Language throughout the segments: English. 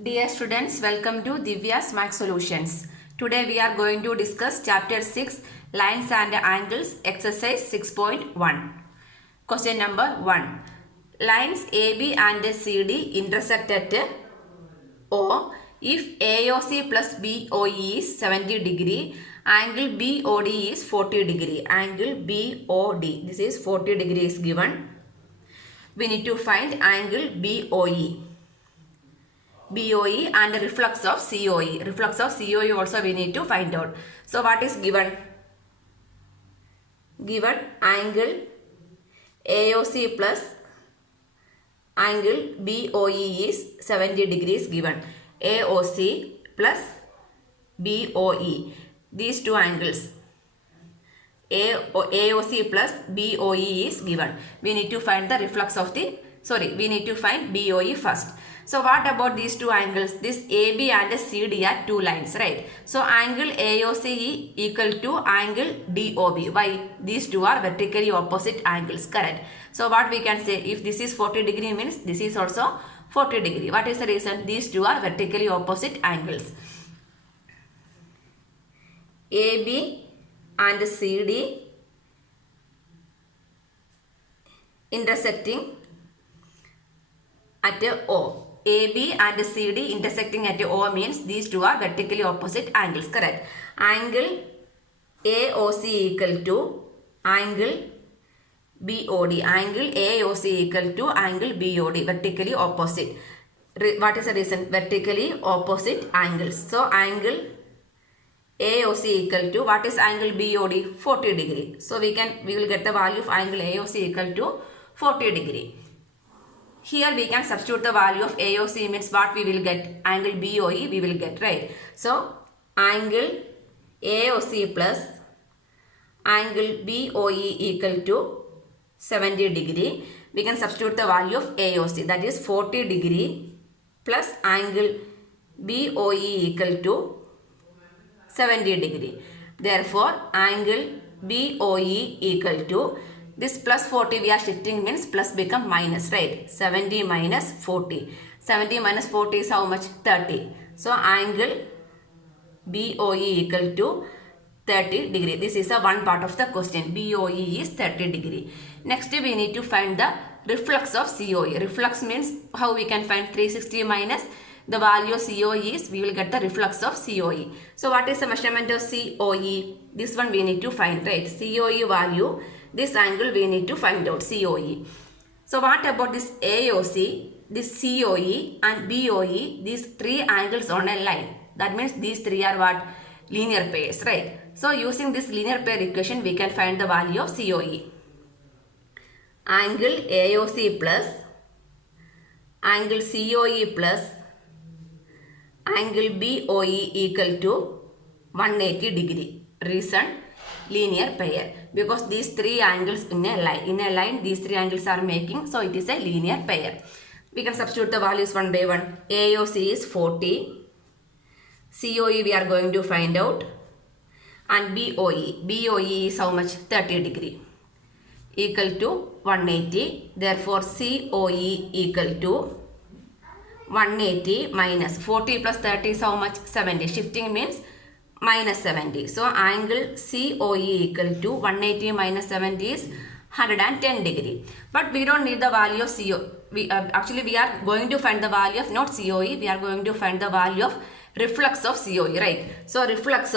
Dear students, welcome to Divya's Max Solutions. Today we are going to discuss Chapter 6 Lines and Angles Exercise 6.1. Question number 1. Lines AB and CD intersect at O. If AOC plus BOE is 70 degree, angle BOD is 40 degree. Angle BOD, this is 40 degree is given. We need to find angle BOE. BOE and reflux of COE. Reflux of COE also we need to find out. So what is given? Given angle AOC plus angle BOE is 70 degrees given. AOC plus BOE. These two angles. AOC plus BOE is given. We need to find the reflux of the, we need to find BOE first. So what about these two angles? This AB and CD are two lines, right? So angle AOC equal to angle DOB. Why? These two are vertically opposite angles, correct? So what we can say, if this is 40 degree means this is also 40 degree. What is the reason? These two are vertically opposite angles. AB and CD intersecting at O. AB and CD intersecting at O means these two are vertically opposite angles, correct? Angle AOC equal to angle BOD. Angle AOC equal to angle BOD, vertically opposite. What is the reason? Vertically opposite angles. So angle AOC equal to, what is angle BOD? 40 degree. So we will get the value of angle AOC equal to 40 degree. Here we can substitute the value of AOC means what we will get? Angle BOE we will get, right? So angle AOC plus angle BOE equal to 70 degree. We can substitute the value of AOC, that is 40 degree plus angle BOE equal to 70 degree. Therefore angle BOE equal to, this plus 40 we are shifting means plus become minus, right? 70 minus 40. 70 minus 40 is how much? 30. So angle BOE equal to 30 degree. This is a one part of the question. BOE is 30 degree. Next we need to find the reflux of COE. Reflux means how we can find 360 minus the value of COE is, we will get the reflux of COE. So what is the measurement of COE? This one we need to find, right? COE value, this angle we need to find out, COE. So what about this AOC, this COE and BOE, these three angles on a line. That means these three are what? Linear pairs, right? So using this linear pair equation, we can find the value of COE. Angle AOC plus angle COE plus angle BOE equal to 180 degree. Reason? Linear pair. Because these three angles in a line, these three angles are making, so it is a linear pair. We can substitute the values one by one. AOC is 40. COE we are going to find out. And BOE. BOE is how much? 30 degree. Equal to 180. Therefore COE equal to 180 minus 40 plus 30 is how much? 70. Shifting means minus 70. So angle COE equal to 180 minus 70 is 110 degree. But we don't need the value of COE. We are going to find the value of not COE. We are going to find the value of reflux of COE, right? So reflux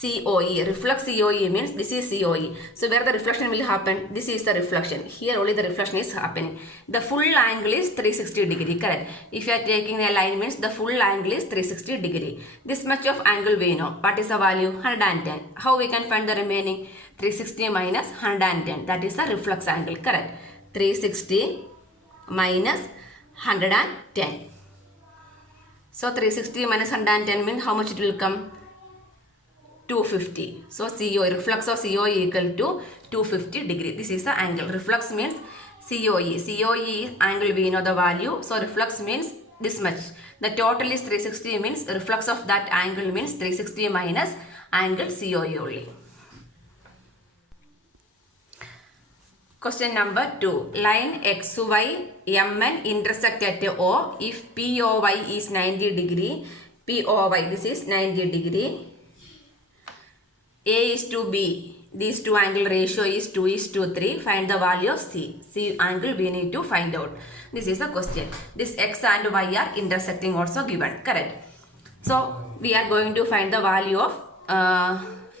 COE. Reflux COE means this is COE. So where the reflection will happen, this is the reflection. Here only the reflection is happening. The full angle is 360 degree, correct? If you are taking a line means the full angle is 360 degree. This much of angle we know. What is the value? 110. How we can find the remaining? 360 minus 110. That is the reflux angle, correct? 360 minus 110. So 360 minus 110 means how much it will come? 250. So COE, reflux of COE equal to 250 degree. This is the angle. Reflux means COE. COE angle we know the value. So reflux means this much. The total is 360 means reflux of that angle means 360 minus angle COE only. Question number 2. Line XYMN intersect at O if POY is 90 degree. POY, this is 90 degree. A is to B. These two angle ratio is 2:3. Find the value of C. C angle we need to find out. This is the question. This X and Y are intersecting also given. Correct. So we are going to find the value of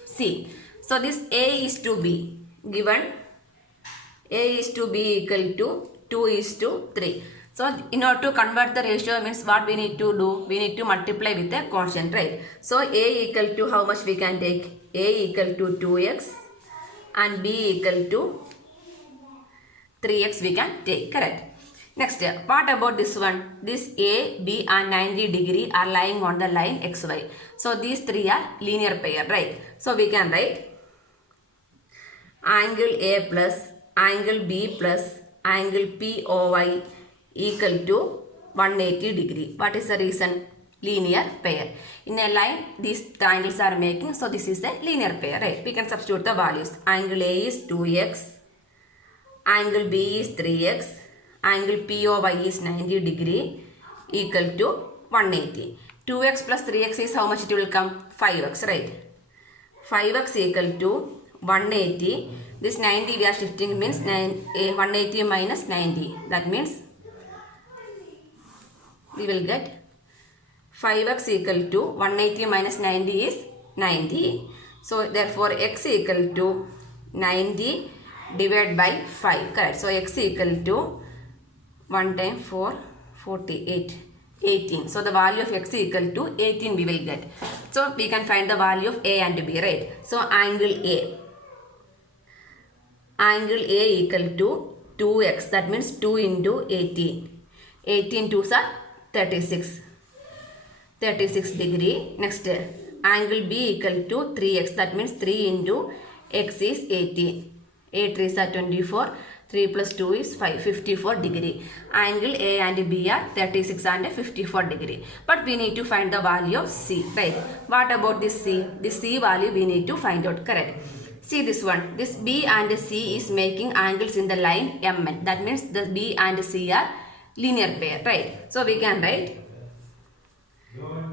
C. So this A is to B. Given A is to B equal to 2:3. So in order to convert the ratio means what we need to do? We need to multiply with a constant, right? So A equal to how much we can take? A equal to 2x and B equal to 3x we can take, correct? Next, what about this one? This A, B and 90 degree are lying on the line XY. So these three are linear pair, right? So we can write angle A plus angle B plus angle POY equal to 180 degree. What is the reason? Linear pair. In a line, these triangles are making, so this is a linear pair, right? We can substitute the values. Angle A is 2x, angle B is 3x, angle POY is 90 degree equal to 180. 2x plus 3x is how much it will come? 5x, right? 5x equal to 180. This 90 we are shifting means 180 minus 90. That means we will get 5x equal to 180 minus 90 is 90. So therefore x equal to 90 divided by 5. Correct. So x equal to 1 times 4, 48. 18. So the value of x equal to 18 we will get. So we can find the value of A and B, right? So angle A. Angle A equal to 2x. That means 2 into 18. 18 2s are 36. 36 degree. Next, angle B equal to 3x. That means 3 into x is 18. 8 3s are 24. 3 plus 2 is 5. 54 degree. Angle A and B are 36 and 54 degree. But we need to find the value of C. Right. What about this C? This C value we need to find out. Correct. See this one. This B and C is making angles in the line MN. That means the B and C are linear pair. Right. So we can write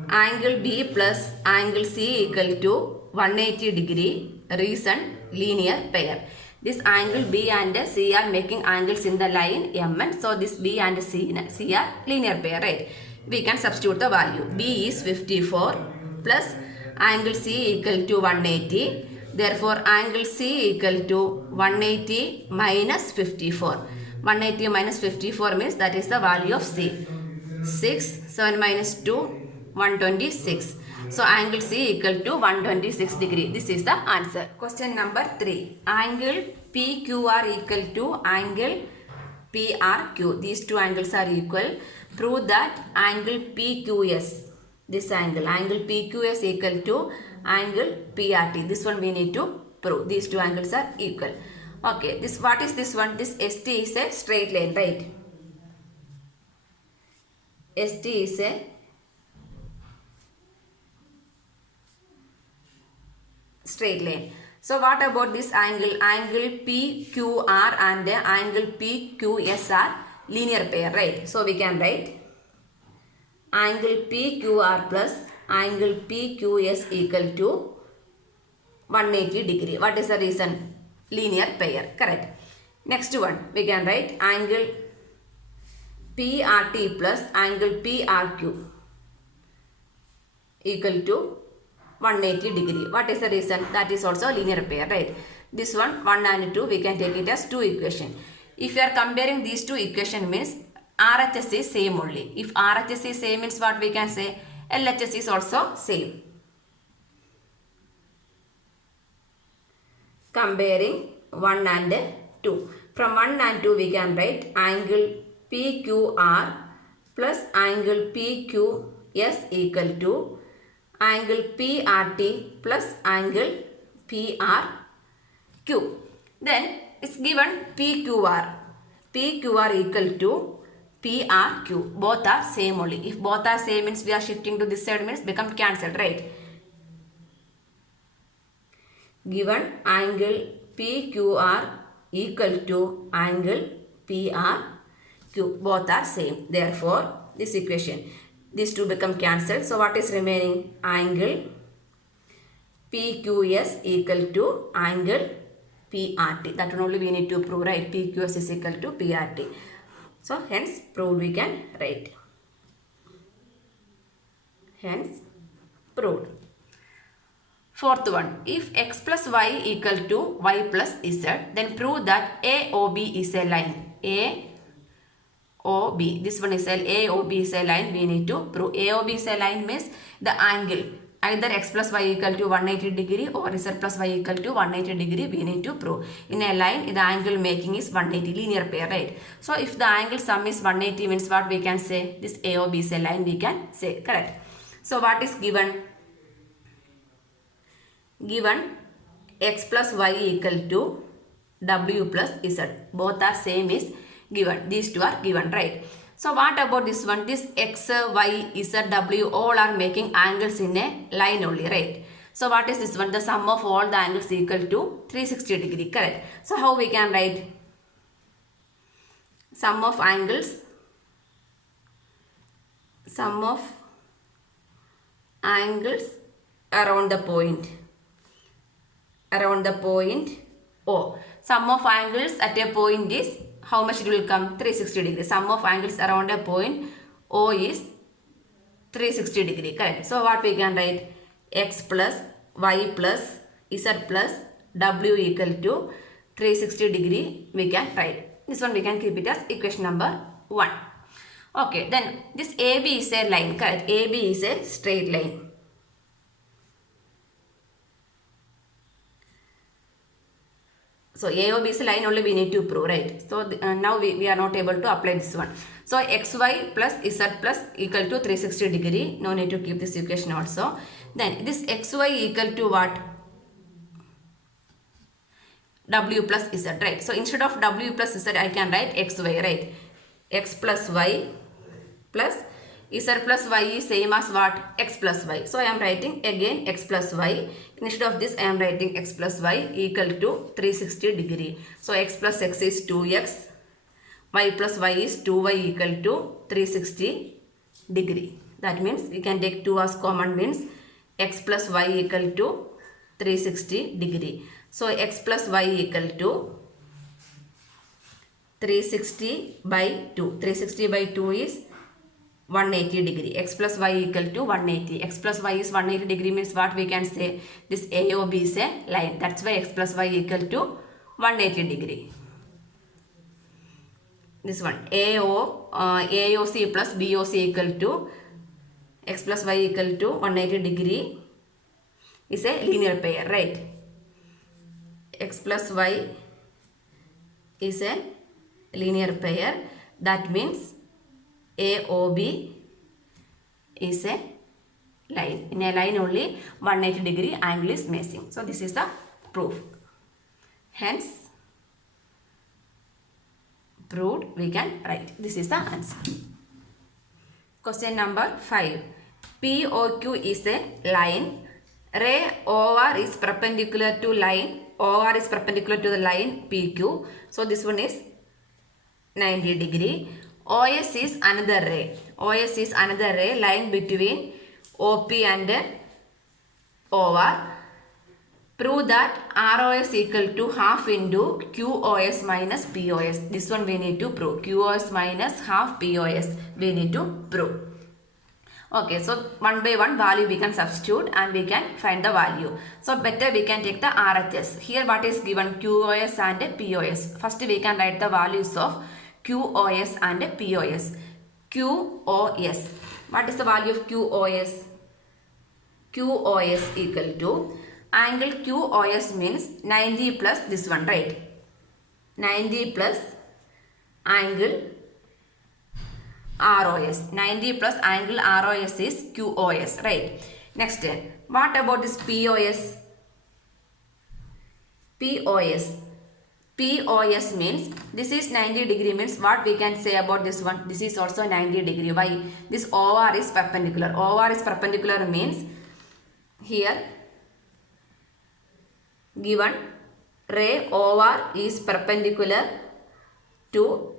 angle B plus angle C equal to 180 degree. Reason linear pair. This angle B and C are making angles in the line MN. So this B and C are linear pair, right? We can substitute the value. B is 54 plus angle C equal to 180. Therefore angle C equal to 180 minus 54. 180 minus 54 means that is the value of C. 6, 7 minus 2, 126. So angle C equal to 126 degree. This is the answer. Question number 3. Angle PQR equal to angle PRQ. These two angles are equal. Prove that angle PQS, this angle PQS equal to angle PRT. This one we need to prove. These two angles are equal. Okay, this what is this one? This ST is a straight line, right? ST is a straight line. So what about this angle? Angle PQR and angle PQS are linear pair, right? So we can write angle PQR plus angle PQS equal to 180 degree. What is the reason? Linear pair, correct. Next one, we can write angle PRT plus angle PRQ equal to 180 degree. What is the reason? That is also linear pair, right? This one 1 and 2 we can take it as two equation. If you are comparing these two equation means RHS is same only. If RHS is same means what we can say? LHS is also same. Comparing 1 and 2. From 1 and 2 we can write angle PQR plus angle PQS equal to angle PRT plus angle PRQ. Then it's given PQR. PQR equal to PRQ. Both are same only. If both are same means we are shifting to this side means become cancelled, right? Given angle PQR equal to angle PRQ. Both are same. Therefore, this equation, these two become cancelled. So what is remaining? Angle PQS equal to angle PRT. That one only we need to prove, right? PQS is equal to PRT. So hence proved we can write. Hence proved. Fourth one, if x plus y equal to y plus z, then prove that AOB is a line. AOB, this one is AOB is a line, we need to prove. AOB is a line means the angle, either x plus y equal to 180 degree or z plus y equal to 180 degree, we need to prove. In a line, the angle making is 180, linear pair, right? So if the angle sum is 180 means what we can say? This AOB is a line, we can say, correct? So what is given? Given x plus y equal to w plus z. Both are same is given. These two are given, right? So what about this one? This x, y, z, w all are making angles in a line only, right? So what is this one? The sum of all the angles equal to 360 degree, correct? So how we can write? Sum of angles around the point O. Sum of angles at a point is, how much it will come? 360 degree. Sum of angles around a point O is 360 degree, correct? So what we can write? X plus y plus z plus w equal to 360 degree we can write. This one we can keep it as equation number 1. Okay, then this AB is a line, correct? AB is a straight line. So AOB is a line only we need to prove, right? So now we are not able to apply this one. So xy plus z plus equal to 360 degree. No need to keep this equation also. Then this xy equal to what? W plus z, right? So instead of w plus z I can write xy, right? X plus y plus z plus y is same as what? X plus y. So I am writing again x plus y. Instead of this I am writing x plus y equal to 360 degree. So x plus x is 2x. Y plus y is 2y equal to 360 degree. That means we can take 2 as common, means x plus y equal to 360 degree. So x plus y equal to 360 by 2. 360 by 2 is 180 degree. X plus y equal to 180. X plus y is 180 degree means what we can say? This AOB is a line. That's why x plus y equal to 180 degree. This one AOC plus BOC equal to x plus y equal to 180 degree is a linear pair, right? X plus y is a linear pair. That means AOB is a line. In a line only 180 degree angle is missing. So this is the proof. Hence proved we can write. This is the answer. Question number 5. POQ is a line. Ray OR is perpendicular to line. OR is perpendicular to the line PQ. So this one is 90 degree. OS is another ray. OS is another ray lying between OP and OR. Prove that ROS equal to half into QOS minus POS. This one we need to prove. QOS minus half POS we need to prove. Okay, so one by one value we can substitute and we can find the value. So better we can take the RHS. Here what is given? QOS and POS. First we can write the values of QOS and POS. QOS. What is the value of QOS? QOS equal to angle QOS means 90 plus this one, right? 90 plus angle ROS. 90 plus angle ROS is QOS, right? Next, what about this POS? POS means this is 90 degree means what we can say about this one? This is also 90 degree. Why? This OR is perpendicular. OR is perpendicular means here given ray OR is perpendicular to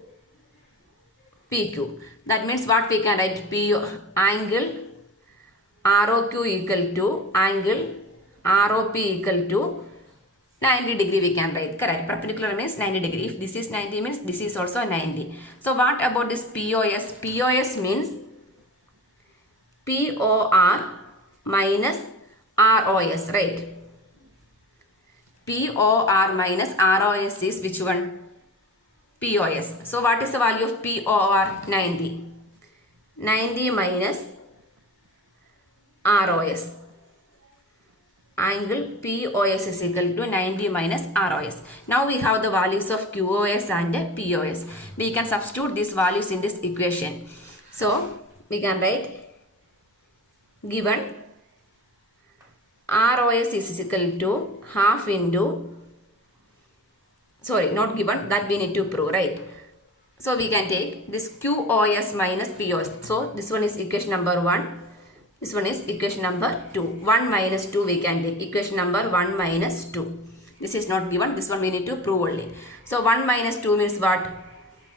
PQ. That means what we can write? Angle ROQ equal to angle ROP equal to 90 degree we can write. Correct. Perpendicular means 90 degree. If this is 90 means this is also 90. So what about this POS? POS means POR minus ROS, right? POR minus ROS is which one? POS. So what is the value of POR? 90. 90 minus ROS. Angle POS is equal to 90 minus ROS. Now we have the values of QOS and POS. We can substitute these values in this equation. So we can write given ROS is equal to half into, sorry, not given, that we need to prove, right? So we can take this QOS minus POS. So this one is equation number 1. This one is equation number 2. 1 minus 2 we can take. Equation number 1 minus 2. This is not given. This one we need to prove only. So 1 minus 2 means what?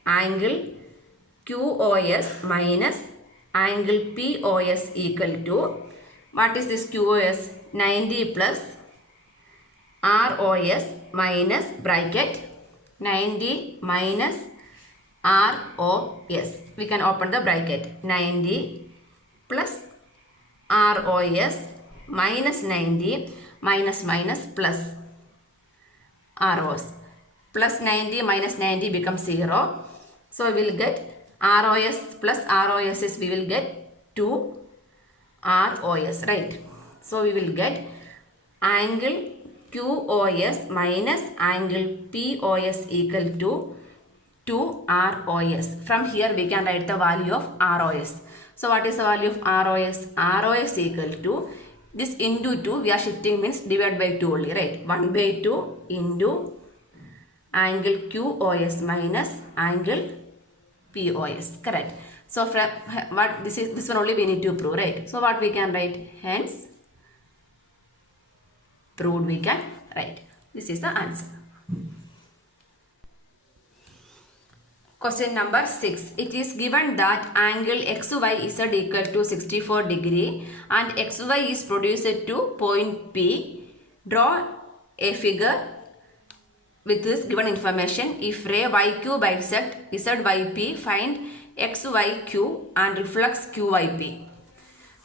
Angle QOS minus angle POS equal to, what is this QOS? 90 plus ROS minus bracket 90 minus ROS. We can open the bracket. 90 plus ROS minus 90 minus minus plus ROS. Plus 90 minus 90 becomes 0. So we will get ROS plus ROS is we will get 2 ROS, right? So we will get angle QOS minus angle POS equal to 2 ROS. From here we can write the value of ROS. So what is the value of ROS? ROS equal to, this into 2 we are shifting means divide by 2 only, right? 1 by 2 into angle QOS minus angle POS. Correct. So from what this one only we need to prove, right? So what we can write? Hence proved we can write. This is the answer. Question number 6. It is given that angle XYZ equal to 64 degree and XY is produced to point P. Draw a figure with this given information. If ray YQ bisect ZYP, find XYQ and reflex QYP.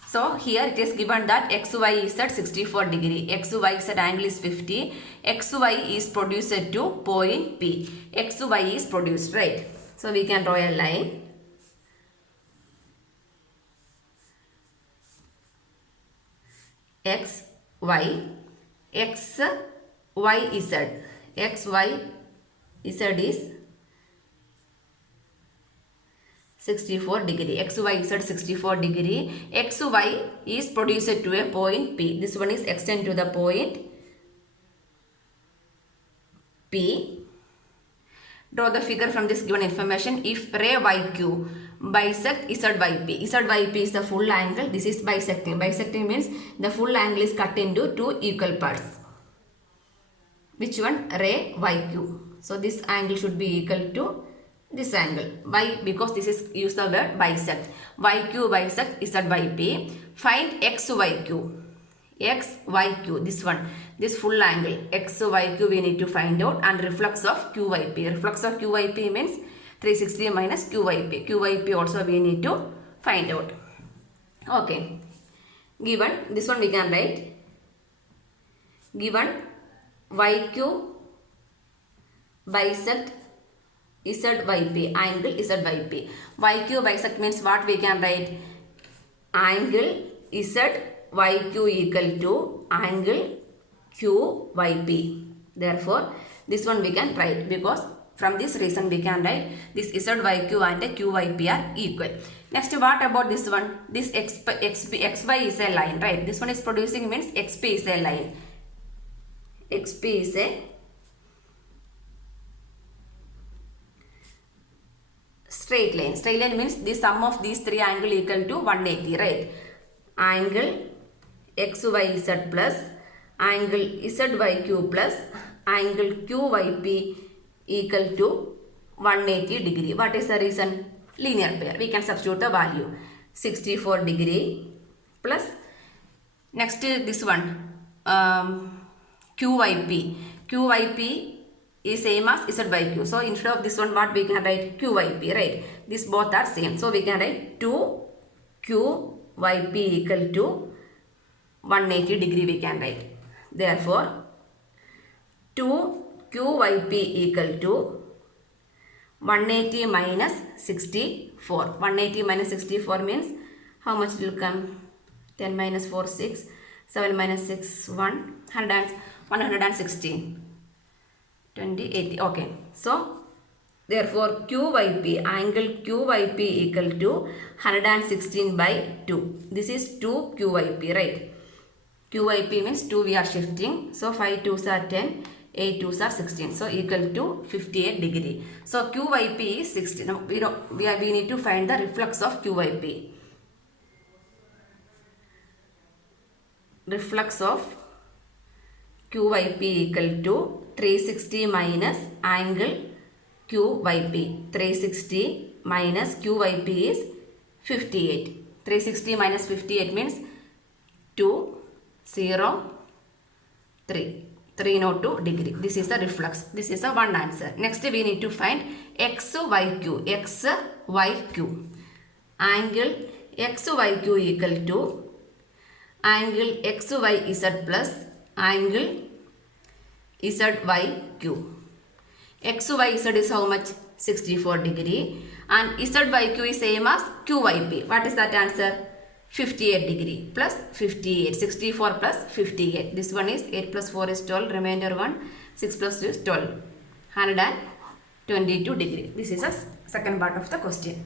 So here it is given that XY is at 64 degree. XYZ angle is 50. XY is produced to point P. XY is produced, right? So we can draw a line. X, Y, X, Y, Z. X, Y, Z is 64 degree. X, Y, Z 64 degree. X, Y is produced to a point P. This one is extended to the point P. Draw the figure from this given information. If ray YQ bisect ZYP. ZYP is the full angle. This is bisecting. Bisecting means the full angle is cut into 2 equal parts. Which one? Ray YQ. So this angle should be equal to this angle. Why? Because this is use the word bisect. YQ bisect ZYP. Find XYQ. XYQ, this one, this full angle XYQ we need to find out, and reflex of QYP. Reflex of QYP means 360 minus QYP. QYP also we need to find out. Okay. Given this one we can write. Given YQ bisect ZYP, angle ZYP. YQ bisect means what we can write? Angle ZYQ equal to angle QYP. Therefore, this one we can write, because from this reason we can write this ZYQ and QYP are equal. Next, what about this one? This XY is a line, right? This one is producing means XP is a line. XP is a straight line. Straight line means the sum of these three angles equal to 180, right? Angle XYZ plus angle ZYQ plus angle QYP equal to 180 degree. What is the reason? Linear pair. We can substitute the value. 64 degree plus next this one QYP. QYP is same as Z by Q. So instead of this one, what we can write? QYP, right? These both are same. So we can write 2 QYP equal to 180 degree we can write. Therefore, 2 QYP equal to 180 minus 64. 180 minus 64 means how much will come? 10 minus 4, 6. 7 minus 6, 1. 116. 20, 80. Okay. So, therefore, QYP, angle QYP equal to 116 by 2. This is 2 QYP, right? QYP means 2 we are shifting. So, 5 2s are 10, 8 2s are 16. So, equal to 58 degree. So, QYP is 16. Now, we need to find the reflex of QYP. Reflex of QYP equal to 360 minus angle QYP. 360 minus QYP is 58. 360 minus 58 means 203. 302 degree. This is the reflex. This is the one answer. Next we need to find XYQ. XYQ. Angle XYQ equal to angle XYZ plus angle ZYQ. XYZ is how much? 64 degree. And ZYQ is same as QYP. What is that answer? 58 degree plus 58. 64 plus 58. This one is 8 plus 4 is 12. Remainder 1. 6 plus 2 is 12. 122 degree. This is the second part of the question.